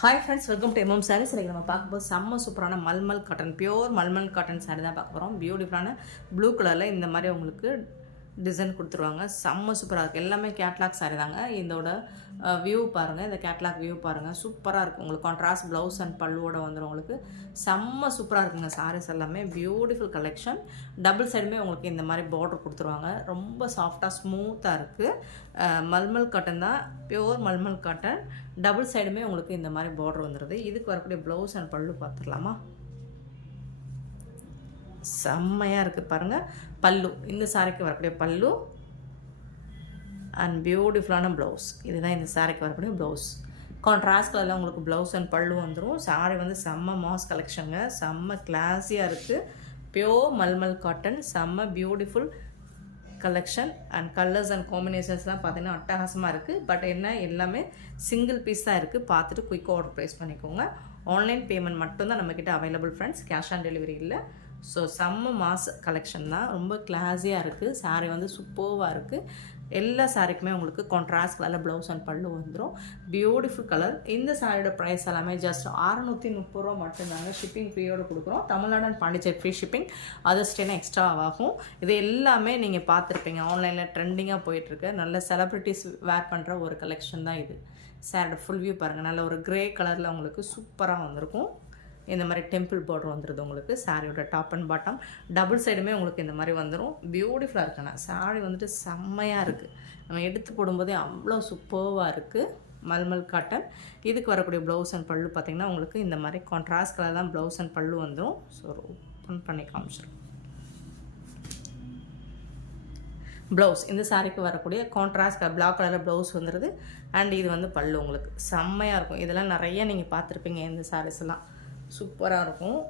Hi friends, welcome to MM Sarees. இன்றைக்கி நம்ம பார்க்கும்போது செம்ம சூப்பரான mulmul cotton, pure mulmul cotton sari தான் பார்க்க போகிறோம். பியூட்டிஃபுல்லான ப்ளூ கலரில் இந்த மாதிரி உங்களுக்கு டிசைன் கொடுத்துருவாங்க. செம்ம சூப்பராக இருக்குது. எல்லாமே கேட்லாக் சாரீ தாங்க. இதோட வியூ பாருங்கள், இந்த கேட்லாக் வியூ பாருங்கள், சூப்பராக இருக்குது. உங்களுக்கு கான்ட்ராஸ்ட் ப்ளவுஸ் அண்ட் பல்லுவோட வந்துடும். உங்களுக்கு செம்ம சூப்பராக இருக்குங்க. சாரீஸ் எல்லாமே பியூட்டிஃபுல் கலெக்ஷன். டபுள் சைடுமே உங்களுக்கு இந்த மாதிரி பார்டர் கொடுத்துருவாங்க. ரொம்ப சாஃப்டாக ஸ்மூத்தாக இருக்குது. மல்மல் காட்டன் தான், பியூர் மல்மல் காட்டன். டபுள் சைடுமே உங்களுக்கு இந்த மாதிரி பார்டர் வந்துடுது. இதுக்கு வரக்கூடிய ப்ளவுஸ் அண்ட் பல்லு பார்த்துடலாமா? செம்மையாக இருக்குது பாருங்கள். பல்லு, இந்த சாரிக்கு வரக்கூடிய பல்லு அண்ட் பியூட்டிஃபுல்லான ப்ளவுஸ். இதுதான் இந்த சாரிக்கு வரக்கூடிய ப்ளவுஸ். கான்ட்ராஸ்ட் கலரில் உங்களுக்கு ப்ளவுஸ் அண்ட் பல்லு வந்துடும். சாரி வந்து செம்ம மாஸ் கலெக்ஷனுங்க. செம்ம கிளாஸியாக இருக்குது. பியோர் மல்மல் காட்டன், செம்ம beautiful collection. And colours and காம்பினேஷன்ஸ்லாம் பார்த்தீங்கன்னா அட்டகாசமாக இருக்குது. பட் என்ன, எல்லாமே சிங்கிள் பீஸ் தான் இருக்குது. பார்த்துட்டு குயிக்காக ஆர்டர் ப்ளேஸ் பண்ணிக்கோங்க. ஆன்லைன் பேமெண்ட் மட்டும்தான் நம்மக்கிட்ட available friends. Cash on delivery இல்லை. ஸோ செம்ம மாஸ் கலெக்ஷன் தான். ரொம்ப கிளாஸியாக இருக்குது. சாரீ வந்து சூப்பர்வாக இருக்குது. எல்லா சாரிக்குமே உங்களுக்கு கான்ட்ராஸ்ட் கலரில் ப்ளவுஸ் அண்ட் பல்லு வந்துடும். Beautiful colour. இந்த சாரியோட ப்ரைஸ் எல்லாமே ஜஸ்ட் 630 ரூபா மட்டும்தாங்க. ஷிப்பிங் ஃப்ரீயோடு கொடுக்குறோம். Tamil Nadu and Pondicherry free shipping. Other ஸ்டேனா எக்ஸ்ட்ரா ஆகும். இது எல்லாமே நீங்கள் பார்த்துருப்பீங்க, ஆன்லைனில் ட்ரெண்டிங்காக போயிட்டுருக்கு. நல்ல செலிப்ரிட்டிஸ் வேர் பண்ணுற ஒரு கலெக்ஷன் தான் இது. சாரோட ஃபுல் வியூ பாருங்கள். நல்ல ஒரு க்ரே கலரில் உங்களுக்கு சூப்பராக வந்திருக்கும். இந்த மாதிரி டெம்பிள் பார்டர் வந்துடுது உங்களுக்கு. சாரியோட டாப் அண்ட் பாட்டம் டபுள் சைடுமே உங்களுக்கு இந்த மாதிரி வந்துடும். பியூட்டிஃபுல்லாக இருக்குண்ணா. சாரி வந்துட்டு செம்மையாக இருக்குது. நம்ம எடுத்து போடும்போதே அவ்வளோ சூப்பர்வாக இருக்குது. மல்மல் காட்டன். இதுக்கு வரக்கூடிய ப்ளவுஸ் அண்ட் பல்லு பார்த்திங்கன்னா உங்களுக்கு இந்த மாதிரி கான்ட்ராஸ்ட் கலர் தான் ப்ளவுஸ் அண்ட் பல்லு வந்துடும். ஸோ ஓப்பன் பண்ணி காமிச்சிடும். ப்ளவுஸ், இந்த சாரிக்கு வரக்கூடிய கான்ட்ராஸ்ட் பிளாக் கலரில் ப்ளவுஸ் வந்துடுது. அண்ட் இது வந்து பல்லு உங்களுக்கு செம்மையாக இருக்கும். இதெல்லாம் நிறைய நீங்கள் பார்த்துருப்பீங்க. இந்த சாரீஸ்லாம் சூப்பராக இருக்கும்.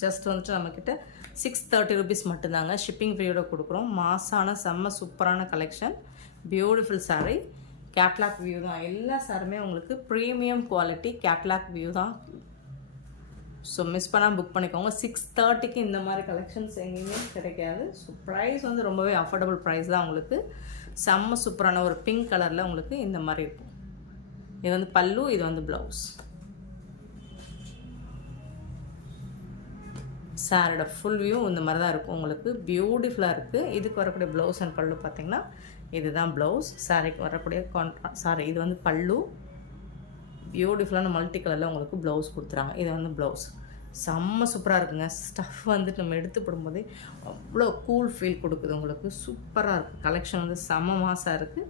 ஜஸ்ட் வந்துட்டு நம்மக்கிட்ட 630 ருபீஸ் மட்டும்தாங்க. ஷிப்பிங் ஃப்ரீயோட கொடுக்குறோம். மாசான செம்ம சூப்பரான collection. Beautiful sari. Catalogue view தான். எல்லா சாரியுமே உங்களுக்கு ப்ரீமியம் குவாலிட்டி கேட்லாக் வியூ தான். ஸோ மிஸ் பண்ணால் புக் பண்ணிக்கோங்க. 630க்கு இந்த மாதிரி கலெக்ஷன்ஸ் எங்கேயுமே கிடைக்காது. ஸோ ப்ரைஸ் வந்து ரொம்பவே அஃபோர்டபுள் ப்ரைஸ் தான் உங்களுக்கு. செம்ம சூப்பரான ஒரு பிங்க் கலரில் உங்களுக்கு இந்த மாதிரி இருக்கும். இது வந்து பல்லு, இது வந்து ப்ளவுஸ். சாரோட ஃபுல் வியூ இந்த மாதிரி தான் இருக்கும் உங்களுக்கு. பியூட்டிஃபுல்லாக இருக்குது. இதுக்கு வரக்கூடிய ப்ளவுஸ் அண்ட் பல்லு பார்த்திங்கன்னா இதுதான் ப்ளவுஸ். சாரிக்கு வரக்கூடிய இது வந்து பல்லு. பியூட்டிஃபுல்லான மல்டி கலரில் உங்களுக்கு ப்ளவுஸ் கொடுத்துறாங்க. இது வந்து ப்ளவுஸ். செம்ம சூப்பராக இருக்குங்க. ஸ்டஃப் வந்துட்டு நம்ம எடுத்து போடும்போதே அவ்வளோ கூல் ஃபீல் கொடுக்குது உங்களுக்கு. சூப்பராக இருக்குது. கலெக்ஷன் வந்து செம்ம மாசாக இருக்குது.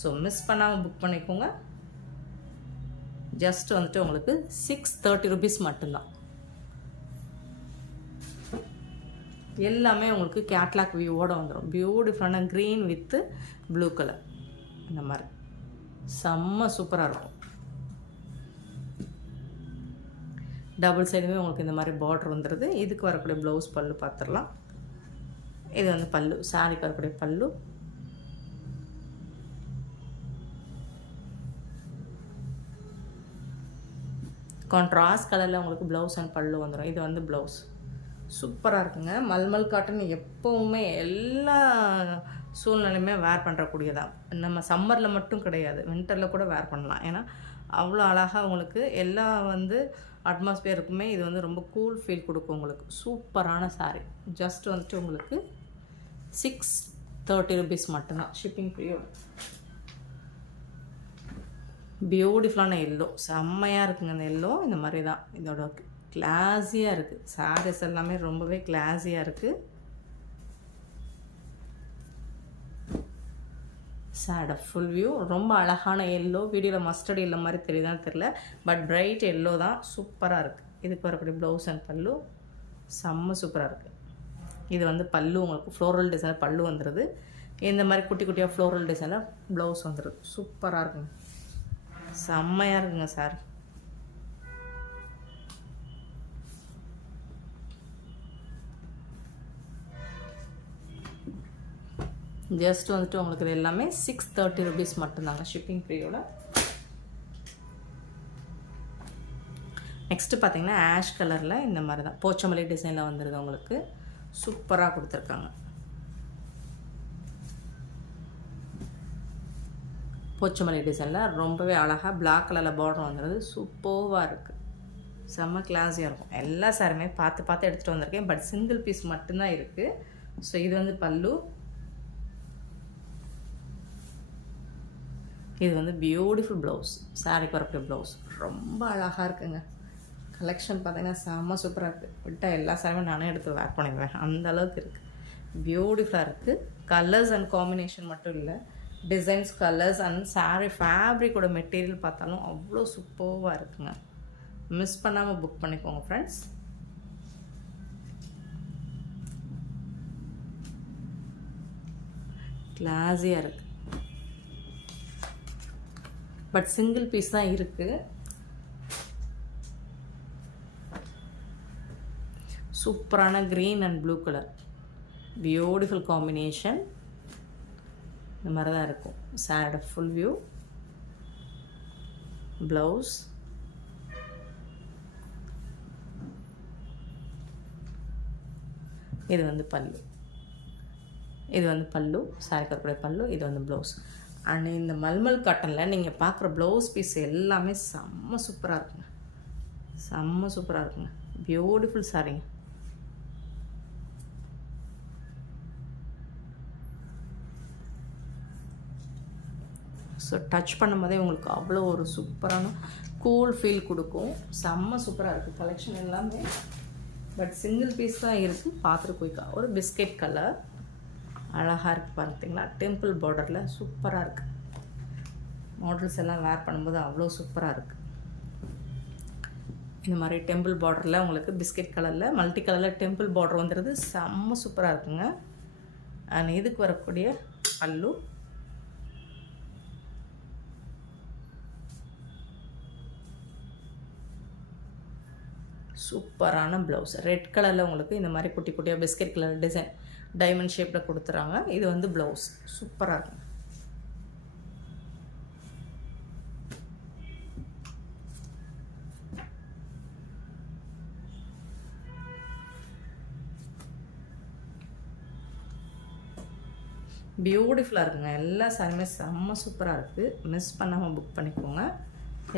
ஸோ மிஸ் பண்ணாமல் புக் பண்ணிக்கோங்க. ஜஸ்ட் வந்துட்டு உங்களுக்கு 630 ருபீஸ் மட்டும்தான். எல்லாமே உங்களுக்கு கேட்லாக் வியூவோடு வந்துடும். பியூட்டிஃபுல்லான க்ரீன் வித்து ப்ளூ கலர் இந்த மாதிரி செம்ம சூப்பராக இருக்கும். டபுள் சைடுமே உங்களுக்கு இந்த மாதிரி பார்டர் வந்துடுது. இதுக்கு வரக்கூடிய ப்ளவுஸ் பல்லு பார்த்துடலாம். இது வந்து பல்லு. சாரிக்கு வரக்கூடிய பல்லு. கான்ட்ராஸ்ட் கலரில் உங்களுக்கு ப்ளவுஸ் அண்ட் பல்லு வந்துடும். இது வந்து ப்ளவுஸ். சூப்பராக இருக்குங்க. மல்மல் காட்டன் எப்போவுமே எல்லா சூழ்நிலையுமே வேர் பண்ணுறக்கூடியதான். நம்ம சம்மரில் மட்டும் கிடையாது, வின்டரில் கூட வேர் பண்ணலாம். ஏன்னா அவ்வளோ அழகாக உங்களுக்கு எல்லா வந்து அட்மாஸ்பியருக்குமே இது வந்து ரொம்ப கூல் ஃபீல் கொடுக்கும் உங்களுக்கு. சூப்பரான சாரீ. ஜஸ்ட் வந்துட்டு உங்களுக்கு 630 ருபீஸ் மட்டும்தான். ஷிப்பிங் ஃப்ரீயோட. பியூட்டிஃபுல்லான எல்லோ, செம்மையாக இருக்குங்க. அந்த எல்லோ இந்த மாதிரி தான். இதோட கிளாஸியாக இருக்குது. சாரீஸ் எல்லாமே ரொம்பவே கிளாஸியாக இருக்குது. சாரோட ஃபுல் வியூ ரொம்ப அழகான எல்லோ. வீடியோவில் மஸ்டர்ட் எல்லோ மாதிரி தெரியுதான்னு தெரியல, பட் பிரைட் எல்லோ தான். சூப்பராக இருக்குது. இதுக்கு வரக்கூடிய ப்ளவுஸ் அண்ட் பல்லு செம்ம சூப்பராக இருக்குது. இது வந்து பல்லு உங்களுக்கு ஃப்ளோரல் டிசைன் பல்லு வந்துடுது. இந்த மாதிரி குட்டி குட்டியாக ஃப்ளோரல் டிசைனில் ப்ளவுஸ் வந்துடுது. சூப்பராக இருக்குங்க. செம்மையாக இருக்குங்க சார். ஜஸ்ட் வந்துட்டு உங்களுக்கு இது எல்லாமே 630 ருபீஸ் மட்டும்தாங்க. ஷிப்பிங் ஃப்ரீயோட. நெக்ஸ்ட்டு பார்த்தீங்கன்னா ஆஷ் கலரில் இந்த மாதிரி தான் போச்சமல்லி டிசைனில் வந்துடுது உங்களுக்கு. சூப்பராக கொடுத்துருக்காங்க. போச்சமல்லி டிசைனில் ரொம்பவே அழகாக பிளாக் கலரில் பார்டர் வந்துடுது. சூப்பர்வாக இருக்குது, செம்ம கிளாஸியாக இருக்கும். எல்லா சாரியுமே பார்த்து பார்த்து எடுத்துகிட்டு வந்திருக்கேன். பட் சிங்கிள் பீஸ் மட்டும்தான் இருக்குது. ஸோ இது வந்து பல்லு, இது வந்து பியூட்டிஃபுல் ப்ளவுஸ். சாரிக்கு வரக்கூடிய ப்ளவுஸ் ரொம்ப அழகாக இருக்குங்க. கலெக்ஷன் பார்த்தீங்கன்னா செம்ம சூப்பராக இருக்குது. விட்டால் எல்லா சாரியுமே நானே எடுத்து வேர் பண்ணிடுவேன், அந்த அளவுக்கு இருக்குது. பியூட்டிஃபுல்லாக இருக்குது. கலர்ஸ் அண்ட் காம்பினேஷன் மட்டும் இல்லை, டிசைன்ஸ், கலர்ஸ் அண்ட் சாரீ ஃபேப்ரிக்கோட மெட்டீரியல் பார்த்தாலும் அவ்வளோ சூப்பராக இருக்குங்க. மிஸ் பண்ணாமல் புக் பண்ணிக்கோங்க ஃப்ரெண்ட்ஸ். கிளாஸியாக இருக்குது. பட் சிங்கிள் பீஸ் தான் இருக்குது. சூப்பரான green and blue colour, beautiful combination. இந்த மாதிரி தான் இருக்கும் சாரியோட ஃபுல் வியூ. ப்ளவுஸ், இது வந்து பல்லு, இது வந்து பல்லு, சாரிக்கு வரக்கூடிய பல்லு, இது வந்து ப்ளவுஸ். அண்ட் இந்த மல்மல் காட்டனில் நீங்கள் பார்க்குற ப்ளவுஸ் பீஸ் எல்லாமே செம்ம சூப்பராக இருக்குங்க, செம்ம சூப்பராக இருக்குங்க. பியூட்டிஃபுல் சாரிங்க. ஸோ டச் பண்ணும்போதே உங்களுக்கு அவ்வளோ ஒரு சூப்பரான கூல் ஃபீல் கொடுக்கும். செம்ம சூப்பராக இருக்குது கலெக்ஷன் எல்லாமே. பட் சிங்கிள் பீஸ் தான் இருக்குது. பார்த்துட்டு போய்க்கா. ஒரு பிஸ்கெட் கலர் அழகாக இருக்குது பார்த்தீங்களா, டெம்பிள் பார்டரில் சூப்பராக இருக்குது. மாடல்ஸ் எல்லாம் வேர் பண்ணும்போது அவ்வளோ சூப்பராக இருக்குது. இந்த மாதிரி டெம்பிள் பார்டரில் உங்களுக்கு பிஸ்கெட் கலரில் மல்டி கலரில் டெம்பிள் பார்டர் வந்துடுது. செம்ம சூப்பராக இருக்குங்க. அண்ட் இதுக்கு வரக்கூடிய பல்லு, சூப்பரான ப்ளவுஸ். ரெட் கலரில் உங்களுக்கு இந்த மாதிரி குட்டி குட்டியாக பிஸ்கெட் கலர் டிசைன் டைமண்ட் ஷேப்பில் கொடுத்துறாங்க. இது வந்து ப்ளவுஸ் சூப்பராக இருக்கும். பியூட்டிஃபுல்லாக இருக்குங்க. எல்லா சாரியுமே செம்ம சூப்பராக இருக்குது. மிஸ் பண்ணாமல் புக் பண்ணிக்கோங்க.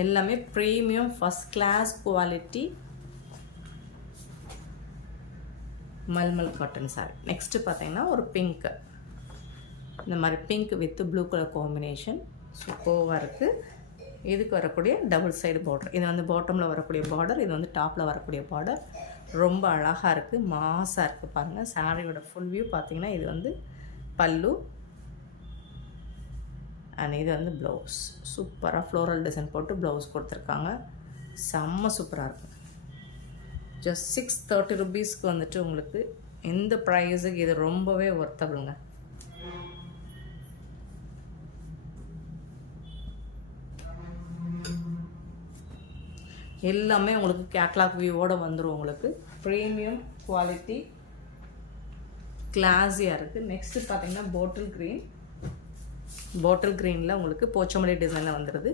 எல்லாமே premium first class quality mulmul cotton sari. Next பார்த்தீங்கன்னா ஒரு பிங்க்கு, இந்த மாதிரி pink with blue colour combination சூப்பராக இருக்குது. இதுக்கு வரக்கூடிய டபுள் சைடு பார்டர், இது வந்து பாட்டமில் வரக்கூடிய பார்டர், இது வந்து டாப்பில் வரக்கூடிய பார்டர். ரொம்ப அழகாக இருக்குது, மாஸாக இருக்குது பாருங்கள். சாரியோட ஃபுல் வியூ பார்த்தீங்கன்னா இது வந்து பல்லு அண்ட் இது வந்து ப்ளவுஸ். சூப்பராக ஃப்ளோரல் டிசைன் போட்டு ப்ளவுஸ் கொடுத்துருக்காங்க. செம்ம சூப்பராக இருக்கும். ஜஸ்ட் 630 ருபீஸ்க்கு வந்துட்டு உங்களுக்கு இந்த ப்ரைஸுக்கு இது ரொம்பவே ஒர்த்தபிளுங்க. எல்லாமே உங்களுக்கு கேட்லாக் வியூவோடு வந்துடும். உங்களுக்கு ப்ரீமியம் குவாலிட்டி கிளாஸியாக இருக்குது. நெக்ஸ்ட்டு பார்த்தீங்கன்னா பாட்டில் க்ரீன், பாட்டில் க்ரீனில் உங்களுக்கு போச்சமல்லி டிசைனில் வந்துடுது.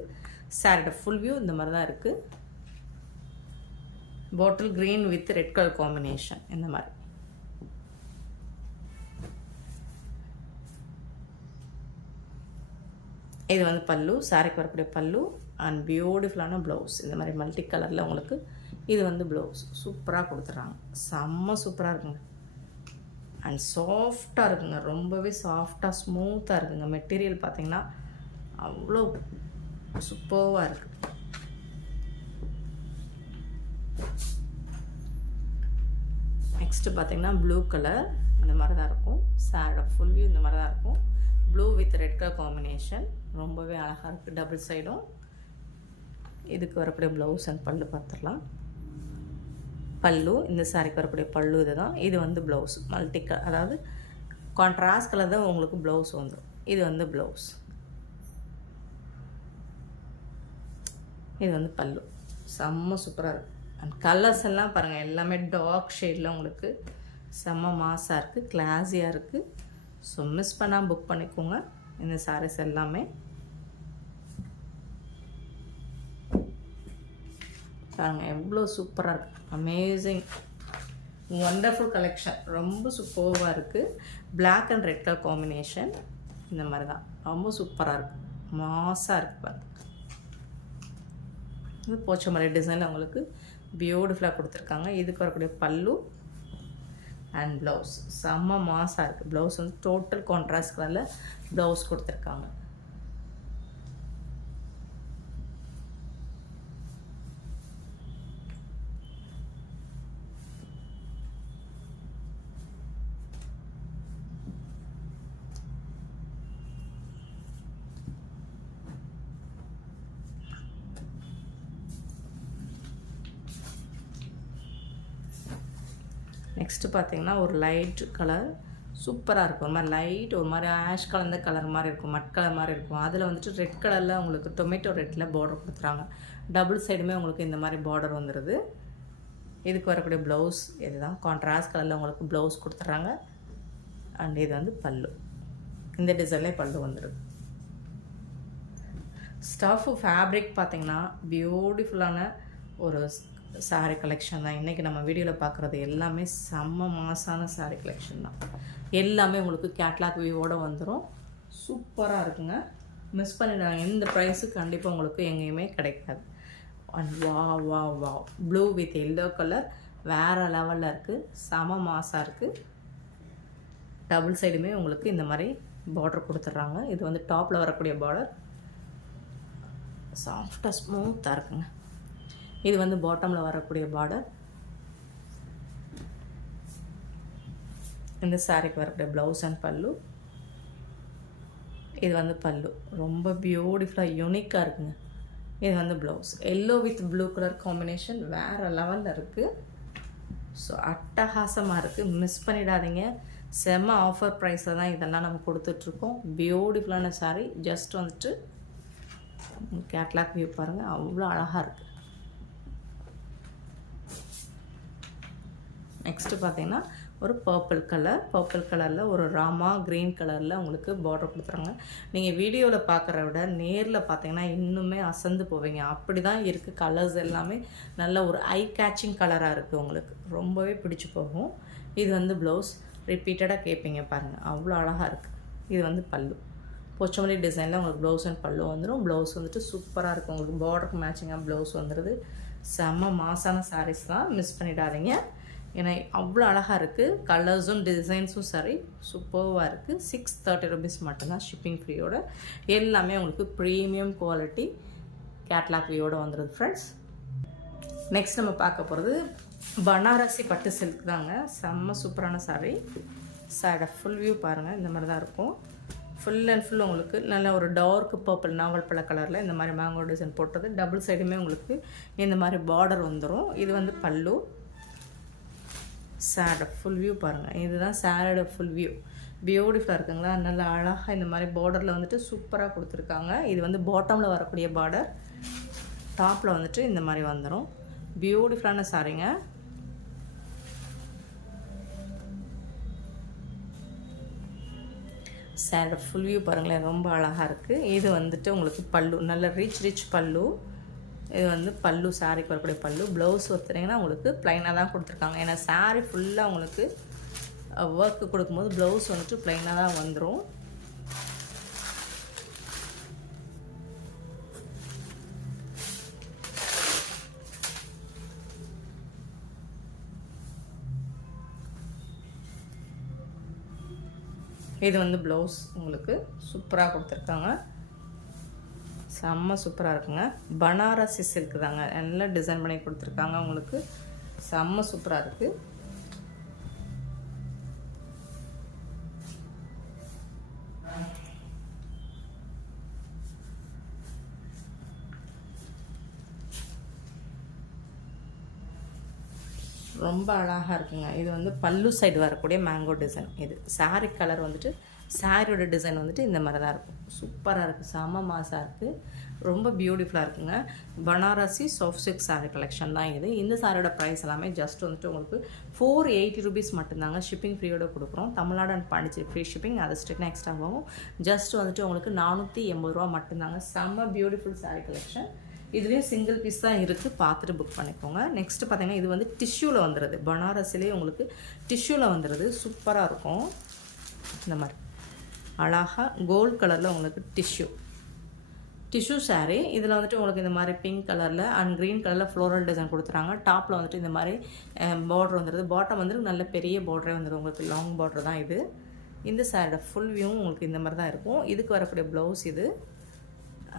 சாரியோட ஃபுல் வியூ இந்த மாதிரி தான் இருக்குது. Bottle green with red colour combination இந்த மாதிரி. இது வந்து பல்லு, சாரிக்கு வரக்கூடிய பல்லு அண்ட் பியூட்டிஃபுல்லான ப்ளவுஸ். இந்த மாதிரி மல்டி கலரில் உங்களுக்கு இது வந்து ப்ளவுஸ் சூப்பராக கொடுத்துட்றாங்க. செம்ம சூப்பராக இருக்குங்க. அண்ட் சாஃப்டாக இருக்குங்க, ரொம்பவே சாஃப்டாக ஸ்மூத்தாக இருக்குங்க. மெட்டீரியல் பார்த்திங்கன்னா அவ்வளோ சூப்பராக இருக்குது. நெக்ஸ்ட்டு பார்த்திங்கன்னா ப்ளூ கலர் இந்த மாதிரி தான் இருக்கும். சாரோட ஃபுல் வியூ இந்த மாதிரி தான் இருக்கும். Blue with red colour combination ரொம்பவே அழகாக இருக்குது. டபுள் சைடும். இதுக்கு வரக்கூடிய ப்ளவுஸ் அண்ட் பல்லு பார்த்துடலாம். பல்லு, இந்த சாரிக்கு வரக்கூடிய பல்லு இது தான். இது வந்து ப்ளவுஸ் மல்டி கலர், அதாவது கான்ட்ராஸ்ட் கலர் தான் உங்களுக்கு ப்ளவுஸ் வந்துடும். இது வந்து ப்ளவுஸ், இது வந்து பல்லு. செம்ம சூப்பராக இருக்குது. அண்ட் கலர்ஸ் எல்லாம் பாருங்கள், எல்லாமே டார்க் ஷேடில் உங்களுக்கு செம்ம மாஸாக இருக்குது, கிளாஸியாக இருக்குது. ஸோ மிஸ் பண்ணால் புக் பண்ணிக்கோங்க இந்த சாரீஸ் எல்லாமே. பாருங்கள் எவ்வளோ சூப்பராக இருக்குது. Amazing wonderful collection. ரொம்ப சூப்பராக இருக்குது. Black and red colour combination இந்த மாதிரி தான் ரொம்ப சூப்பராக இருக்குது. மாசாக இருக்குது பாருங்கள். இது போச்சமல்லி டிசைனில் உங்களுக்கு பியூட்டிஃபுல்லாக கொடுத்துருக்காங்க. இதுக்கு வரக்கூடிய பல்லு அண்ட் ப்ளவுஸ் செம்ம மாசாக இருக்குது. ப்ளவுஸ் வந்து டோட்டல் கான்ட்ராஸ்ட் கலரில் ப்ளவுஸ் கொடுத்துருக்காங்க. நெக்ஸ்ட்டு பார்த்தீங்கன்னா ஒரு லைட் கலர் சூப்பராக இருக்கும். ஒரு மாதிரி லைட் ஒரு மாதிரி ஆஷ் கலந்த கலர் மாதிரி இருக்கும், மட் கலர் மாதிரி இருக்கும். அதில் வந்துட்டு ரெட் கலரில் உங்களுக்கு டொமேட்டோ ரெட்டில் பார்டர் கொடுத்துறாங்க. டபுள் சைடுமே உங்களுக்கு இந்த மாதிரி பார்டர் வந்துடுது. இதுக்கு வரக்கூடிய ப்ளவுஸ் இதுதான் கான்ட்ராஸ்ட் கலரில் உங்களுக்கு ப்ளவுஸ் கொடுத்துட்றாங்க. அண்ட் இது வந்து பல்லு, இந்த டிசைன்லேயே பல்லு வந்துடுது. ஸ்டஃப் ஃபேப்ரிக் பார்த்திங்கன்னா பியூட்டிஃபுல்லான ஒரு சாரீ கலெக்ஷன் தான். இன்றைக்கி நம்ம வீடியோவில் பார்க்குறது எல்லாமே செம்ம மாசான சாரீ கலெக்ஷன் தான். எல்லாமே உங்களுக்கு கேட்லாக் வியூவோடு வந்துடும். சூப்பராக இருக்குங்க. மிஸ் பண்ணிடுறாங்க. எந்த ப்ரைஸுக்கு கண்டிப்பாக உங்களுக்கு எங்கேயுமே கிடைக்காது. அண்ட் வா ப்ளூ வித் எல்லோ கலர் வேறு லெவலில் இருக்குது. செம மாசாக இருக்குது. டபுள் சைடுமே உங்களுக்கு இந்த மாதிரி பார்டர் கொடுத்துட்றாங்க. இது வந்து டாப்பில் வரக்கூடிய பார்டர் சாஃப்டாக ஸ்மூத்தாக இருக்குங்க. இது வந்து பாட்டமில் வரக்கூடிய பார்டர். இந்த சாரீக்கு வரக்கூடிய ப்ளவுஸ் அண்ட் பல்லு. இது வந்து பல்லு ரொம்ப பியூட்டிஃபுல்லாக யூனிக்காக இருக்குங்க. இது வந்து blouse yellow with blue colour combination வேறு லெவலில் இருக்குது. ஸோ அட்டகாசமாக இருக்குது. மிஸ் பண்ணிடாதீங்க. செம்ம ஆஃபர் ப்ரைஸில் தான் இதெல்லாம் நம்ம கொடுத்துட்ருக்கோம். பியூட்டிஃபுல்லான சாரீ. ஜஸ்ட் வந்துட்டு கேட்லாக் வியூ பாருங்கள், அவ்வளோ அழகாக இருக்குது. நெக்ஸ்ட்டு பார்த்தீங்கன்னா ஒரு பர்பிள் கலரில் ஒரு ராமா க்ரீன் கலரில் உங்களுக்கு பார்டர் கொடுத்துறாங்க. நீங்கள் வீடியோவில் பார்க்குற விட நேரில் பார்த்தீங்கன்னா இன்னுமே அசந்து போவீங்க. அப்படி தான் இருக்குது. கலர்ஸ் எல்லாமே நல்ல ஒரு ஐ கேச்சிங் கலராக இருக்குது. உங்களுக்கு ரொம்பவே பிடிச்சி போகும். இது வந்து ப்ளவுஸ் ரிப்பீட்டடாக கேட்பீங்க பாருங்கள், அவ்வளோ அழகாக இருக்குது. இது வந்து பல்லு போச்சமல்லி டிசைனில் உங்களுக்கு ப்ளவுஸ் அண்ட் பல்லு வந்துடும். ப்ளவுஸ் வந்துட்டு சூப்பராக இருக்கும். உங்களுக்கு பார்டருக்கு மேட்சிங்காக ப்ளவுஸ் வந்துடுது. செம்ம மாசான சாரீஸ் தான், மிஸ் பண்ணிடாதீங்க. ஏன்னா அவ்வளோ அழகாக இருக்குது. கலர்ஸும் டிசைன்ஸும் சரி சூப்பராக இருக்குது. 630 rupees மட்டும்தான் ஷிப்பிங் ஃப்ரீயோட. எல்லாமே உங்களுக்கு ப்ரீமியம் குவாலிட்டி கேட்லாக் வியூவோடு வந்துடுது ஃப்ரெண்ட்ஸ். நெக்ஸ்ட் நம்ம பார்க்க போகிறது பனாரசி பட்டு சில்க் தாங்க. செம்ம சூப்பரான சாரீ. சாரோட ஃபுல் வியூ பாருங்கள், இந்த மாதிரி தான் இருக்கும். ஃபுல் அண்ட் ஃபுல் உங்களுக்கு நல்ல ஒரு டார்க் பர்பிள் நாவல் பழ கலரில் இந்த மாதிரி மேங்கோ டிசைன் போட்டது. டபுள் சைடுமே உங்களுக்கு இந்த மாதிரி பார்டர் வந்துடும். இது வந்து பல்லு. சாரோட ஃபுல் வியூ பாருங்கள், இதுதான் சாரோட ஃபுல் வியூ. பியூட்டிஃபுல்லாக இருக்குங்களா? நல்லா அழகாக இந்த மாதிரி பார்டரில் வந்துட்டு சூப்பராக கொடுத்துருக்காங்க. இது வந்து பாட்டமில் வரக்கூடிய பார்டர், டாப்பில் வந்துட்டு இந்த மாதிரி வந்துடும். பியூட்டிஃபுல்லான சாரீங்க. சாரோட ஃபுல் வியூ பாருங்களேன், ரொம்ப அழகாக இருக்குது. இது வந்துட்டு உங்களுக்கு பல்லு, நல்ல ரிச் பல்லு. இது வந்து பல்லு, சாரீக்கு வரக்கூடிய பல்லு. ப்ளவுஸ் ஒருத்தரிங்கன்னா உங்களுக்கு ப்ளைனாக தான் கொடுத்துருக்காங்க. ஏன்னா சாரீ ஃபுல்லாக உங்களுக்கு ஒர்க்கு கொடுக்கும்போது ப்ளவுஸ் வந்துட்டு ப்ளைனாக தான் வந்துடும். இது வந்து ப்ளவுஸ் உங்களுக்கு சூப்பராக கொடுத்துருக்காங்க. செம்ம சூப்பராக இருக்குங்க. பனாரசி சில்க் தாங்க, நல்லா டிசைன் பண்ணி கொடுத்துருக்காங்க. உங்களுக்கு செம்ம சூப்பராக இருக்குது. ரொம்ப அழகாக இருக்குங்க. இது வந்து பல்லு சைடு வரக்கூடிய மேங்கோ டிசைன். இது சாரீ கலர் வந்துட்டு சாரியோட டிசைன் வந்துட்டு இந்த மாதிரி தான் இருக்கும். சூப்பராக இருக்குது. செம மாசாக இருக்குது. ரொம்ப பியூட்டிஃபுல்லாக இருக்குங்க. Banarasi soft silk sari collection தான் இது. இந்த சாரியோட ப்ரைஸ் எல்லாமே ஜஸ்ட் வந்துட்டு உங்களுக்கு 480 rupees மட்டும்தாங்க. ஷிப்பிங் ஃப்ரீயோட கொடுக்குறோம். Tamil Nadu and Pondicherry free shipping, அது ஸ்ட்ரிக்ட் எக்ஸ்ட்ரா ஆகும். ஜஸ்ட் வந்துட்டு உங்களுக்கு 480 ரூபா மட்டும்தாங்க. செம்ம பியூட்டிஃபுல் சாரீ கலெக்ஷன். இதுலேயும் சிங்கிள் பீஸ் தான் இருக்குது, பார்த்துட்டு புக் பண்ணிக்கோங்க. நெக்ஸ்ட்டு பார்த்தீங்கன்னா இது வந்து டிஷ்யூவில் வந்துடுது. பனாரசிலே உங்களுக்கு டிஷ்யூவில் வந்துடுது. சூப்பராக இருக்கும். இந்த மாதிரி அழகாக கோல்ட் கலரில் உங்களுக்கு டிஷ்யூ டிஷ்யூ saree இதில் வந்துட்டு உங்களுக்கு இந்த மாதிரி பிங்க் கலரில் அண்ட் க்ரீன் கலரில் ஃப்ளோரல் டிசைன் கொடுத்துறாங்க. டாப்பில் வந்துட்டு இந்த மாதிரி பார்டர் வந்துடுது. பாட்டம் வந்து நல்ல பெரிய பார்டரே வந்துடும், உங்களுக்கு லாங் பார்டர் தான் இது. இந்த சாரியோட ஃபுல் வியூவும் உங்களுக்கு இந்த மாதிரி தான் இருக்கும். இதுக்கு வரக்கூடிய ப்ளவுஸ் இது.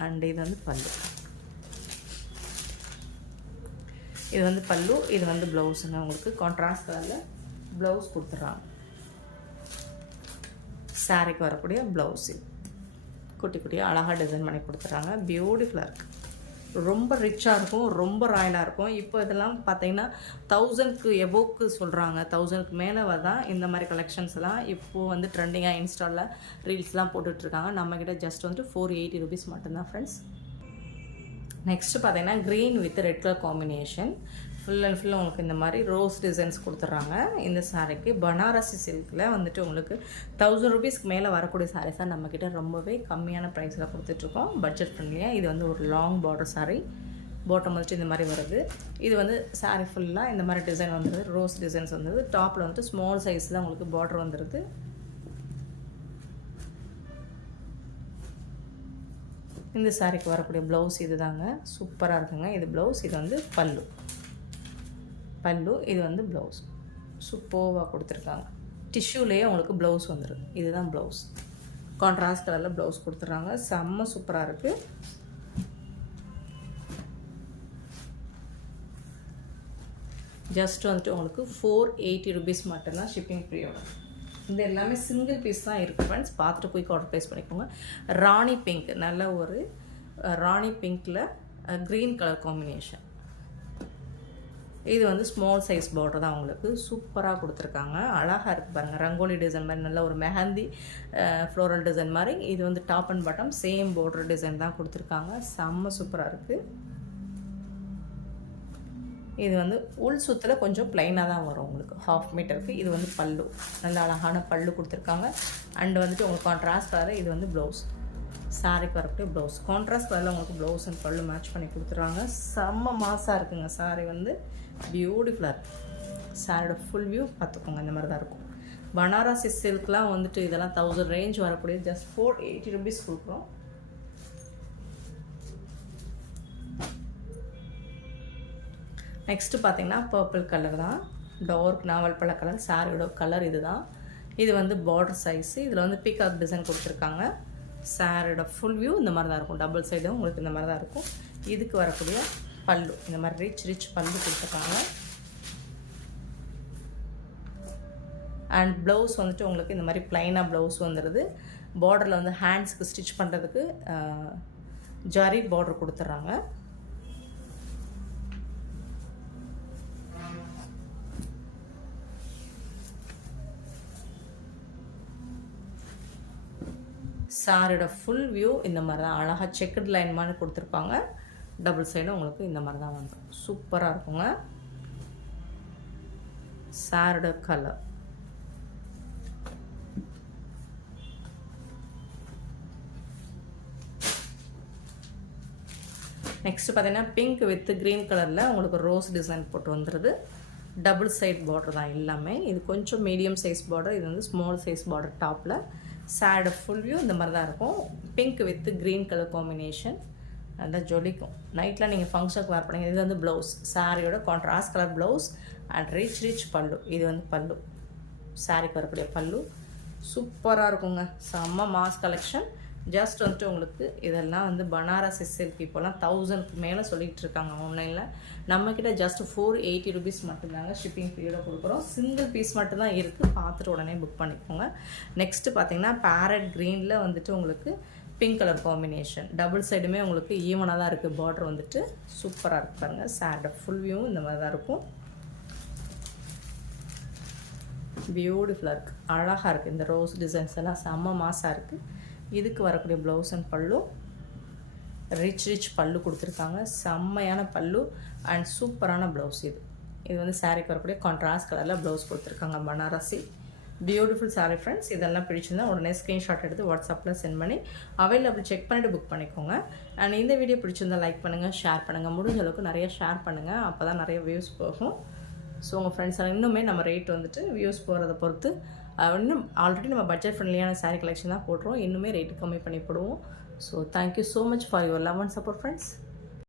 அண்ட் இது வந்து பல்லு. இது வந்து பல்லு, இது வந்து ப்ளவுஸுங்க. உங்களுக்கு கான்ட்ராஸ்ட் கலரில் ப்ளவுஸ் கொடுத்துட்றாங்க. சாரிக்கு வரக்கூடிய ப்ளவுஸ் இது. குட்டி குட்டியாக அழகாக டிசைன் பண்ணி கொடுத்துட்றாங்க. பியூட்டிஃபுல்லாக இருக்குது. ரொம்ப ரிச்சாக இருக்கும், ரொம்ப ராயலாக இருக்கும். இப்போ இதெல்லாம் பார்த்தீங்கன்னா 1000க்கு எபோவுக்கு சொல்கிறாங்க. 1000க்கு மேலே தான் இந்த மாதிரி கலெக்ஷன்ஸ் எல்லாம் இப்போது வந்து ட்ரெண்டிங்காக இன்ஸ்டாவில் ரீல்ஸ்லாம் போட்டுட்ருக்காங்க. நம்மக்கிட்ட ஜஸ்ட் வந்து 480 rupees மட்டும்தான் ஃப்ரெண்ட்ஸ். நெக்ஸ்ட்டு பார்த்தீங்கன்னா green with red colour combination. Full and full உங்களுக்கு இந்த மாதிரி ரோஸ் டிசைன்ஸ் கொடுத்துட்றாங்க. இந்த சாரீக்கு பனாரசி சில்கில் வந்துட்டு உங்களுக்கு 1000 rupeesக்கு மேலே வரக்கூடிய சாரீஸாக நம்மக்கிட்ட ரொம்பவே கம்மியான ப்ரைஸில் கொடுத்துட்ருக்கோம், பட்ஜெட் ஃப்ரெண்ட்லியாக. இது வந்து ஒரு லாங் பார்டர் சாரீ, பாட்டம் வந்துட்டு இந்த மாதிரி வருது. இது வந்து சாரீ ஃபுல்லாக இந்த மாதிரி டிசைன் வந்துடுது, ரோஸ் டிசைன்ஸ் வந்துடுது. டாப்பில் வந்துட்டு ஸ்மால் சைஸில் உங்களுக்கு பார்டர் வந்துடுது. இந்த சாரீக்கு வரக்கூடிய ப்ளவுஸ் இது தாங்க, சூப்பராக இருக்குங்க. இது ப்ளவுஸ், இது வந்து பல்லு. பல்லு இது வந்து ப்ளவுஸ். சூப்பராக கொடுத்துருக்காங்க. டிஷ்யூலேயே உங்களுக்கு ப்ளவுஸ் வந்துடுது. இதுதான் ப்ளவுஸ். கான்ட்ராஸ்ட் கலரில் ப்ளவுஸ் கொடுத்துட்றாங்க. செம்ம சூப்பராக இருக்குது. ஜஸ்ட் வந்துட்டு உங்களுக்கு 480 rupees மட்டும்தான் ஷிப்பிங் ஃப்ரீயோட. இது எல்லாமே சிங்கிள் பீஸ் தான் இருக்குது ஃப்ரெண்ட்ஸ். பார்த்துட்டு குயிக் ஆர்டர் ப்ளேஸ் பண்ணிக்கோங்க. ராணி பிங்க், நல்ல ஒரு ராணி பிங்க்கில் க்ரீன் கலர் காம்பினேஷன். இது வந்து ஸ்மால் சைஸ் பார்டர் தான் உங்களுக்கு. சூப்பராக கொடுத்துருக்காங்க. அழகாக இருக்குது பாருங்கள். ரங்கோலி டிசைன் மாதிரி நல்ல ஒரு மெஹந்தி ஃப்ளோரல் டிசைன் மாதிரி. இது வந்து top and bottom same border design தான் கொடுத்துருக்காங்க. செம்ம சூப்பராக இருக்குது. இது வந்து உள் சுத்தில் கொஞ்சம் ப்ளைனாக தான் வரும் உங்களுக்கு, 1/2 மீட்டருக்கு. இது வந்து பல்லு, நல்ல அழகான பல்லு கொடுத்துருக்காங்க. அண்ட் வந்துட்டு உங்களுக்கு கான்ட்ராஸ்ட் கலர் இது வந்து ப்ளவுஸ். சாரிக்கு வரக்கூடிய ப்ளவுஸ் கான்ட்ராஸ்ட் கலரில் உங்களுக்கு ப்ளவுஸ் அண்ட் பல்லு மேட்ச் பண்ணி கொடுத்துட்றாங்க. செம்ம மாசாக இருக்குங்க. சாரி வந்து பியூட்டிஃபுல்லாக இருக்குது. சாரியோட ஃபுல் வியூ பார்த்துக்கோங்க, இந்த மாதிரி தான் இருக்கும். பனாரசி சில்க்லாம் வந்துட்டு இதெல்லாம் 1000 ரேஞ்ச் வரக்கூடிய ஜஸ்ட் 480 rupees கொடுக்குறோம். நெக்ஸ்ட்டு பார்த்தீங்கன்னா பர்பிள் கலர் தான், டார்க் நாவல் பழ கலர். சாரியோட கலர் இது தான். இது வந்து பார்டர் சைஸு. இதில் வந்து பீகாக் டிசைன் கொடுத்துருக்காங்க. சாரியோட ஃபுல் வியூ இந்த மாதிரி தான் இருக்கும். டபுள் சைடும் உங்களுக்கு இந்த மாதிரி தான் இருக்கும். இதுக்கு வரக்கூடிய பல்லு இந்த மாதிரி ரிச் பல்லு கொடுத்துருக்காங்க. அண்ட் ப்ளவுஸ் வந்துட்டு உங்களுக்கு இந்த மாதிரி ப்ளைனாக ப்ளவுஸ் வந்துடுது. பார்டரில் வந்து ஹேண்ட்ஸ்க்கு ஸ்டிச் பண்ணுறதுக்கு ஜரி பார்டர் கொடுத்துட்றாங்க. சாரியோட ஃபுல் வியூ இந்த மாதிரி தான் அழகாக செக்குடு லைன் மாதிரி கொடுத்துருப்பாங்க. டபுள் சைடும் உங்களுக்கு இந்த மாதிரி தான் வந்துடும். சூப்பராக இருக்குங்க. சாரியோட கலர் நெக்ஸ்ட் பார்த்தீங்கன்னா பிங்க் வித் க்ரீன் கலரில் உங்களுக்கு ரோஸ் டிசைன் போட்டு வந்துடுது. டபுள் சைட் பார்டர் தான் எல்லாமே. இது கொஞ்சம் மீடியம் சைஸ் பார்டர், இது வந்து ஸ்மால் சைஸ் பார்டர் டாப்பில். சாரியோட ஃபுல் வியூ இந்த மாதிரி தான் இருக்கும். Pink with green colour combination நல்லா ஜொலிக்கும். நைட்டில் நீங்கள் ஃபங்க்ஷனுக்கு வேர் பண்ணுங்க. இது வந்து ப்ளவுஸ். சாரியோட contrast colour blouse and rich பல்லு. இது வந்து பல்லு, சாரிக்கு வரக்கூடிய பல்லு. சூப்பராக இருக்குங்க. செம்ம மாஸ் கலெக்ஷன். ஜஸ்ட் வந்துட்டு உங்களுக்கு இதெல்லாம் வந்து பனாரசி சில்க் இப்போலாம் 1000க்கு மேலே சொல்லிகிட்டு இருக்காங்க ஆன்லைனில். நம்மக்கிட்ட ஜஸ்ட் 480 rupees மட்டும்தாங்க ஷிப்பிங் பீரியடாக கொடுக்குறோம். சிங்கிள் பீஸ் மட்டும்தான் இருக்குது, பார்த்துட்டு உடனே புக் பண்ணிக்கோங்க. நெக்ஸ்ட்டு பார்த்தீங்கன்னா பேரட் க்ரீனில் வந்துட்டு உங்களுக்கு பிங்க் கலர் காம்பினேஷன். டபுள் சைடுமே உங்களுக்கு ஈவனாக தான் இருக்குது. பார்டர் வந்துட்டு சூப்பராக இருக்குது பாருங்கள். சாரியோட ஃபுல் வியூவும் இந்த மாதிரி தான் இருக்கும். பியூட்டிஃபுல்லாக இருக்குது, அழகாக இருக்குது. இந்த ரோஸ் டிசைன்ஸ் எல்லாம் செம்ம மாசாக இருக்குது. இதுக்கு வரக்கூடிய ப்ளவுஸ் அண்ட் பல்லு ரிச் பல்லு கொடுத்துருக்காங்க. செம்மையான பல்லு அண்ட் சூப்பரான ப்ளவுஸ். இது வந்து சாரிக்கு வரக்கூடிய கான்ட்ராஸ்ட் கலரில் ப்ளவுஸ் கொடுத்துருக்காங்க. Banarasi beautiful sorry friends. இதெல்லாம் பிடிச்சிருந்தா உடனே ஸ்க்ரீன்ஷாட் எடுத்து வாட்ஸ்அப்பில் சென்ட் பண்ணி அவைலபிள் செக் பண்ணிவிட்டு புக் பண்ணிக்கோங்க. அண்ட் இந்த வீடியோ பிடிச்சிருந்தால் லைக் பண்ணுங்கள், ஷேர் பண்ணுங்கள். முடிஞ்ச அளவுக்கு நிறைய ஷேர் பண்ணுங்கள், அப்போ தான் நிறைய வியூஸ் போகும். ஸோ உங்கள் ஃப்ரெண்ட்ஸ் இன்னுமே நம்ம ரேட் வந்துட்டு வியூஸ் போகிறத பொறுத்து இன்னும் ஆல்ரெடி நம்ம பட்ஜெட் ஃப்ரெண்ட்லியான சாரீ கலெக்ஷன் தான் போடுறோம். இன்னுமே ரேட்டு கம்மி பண்ணி போடுவோம். So thank you so much for your love and support friends.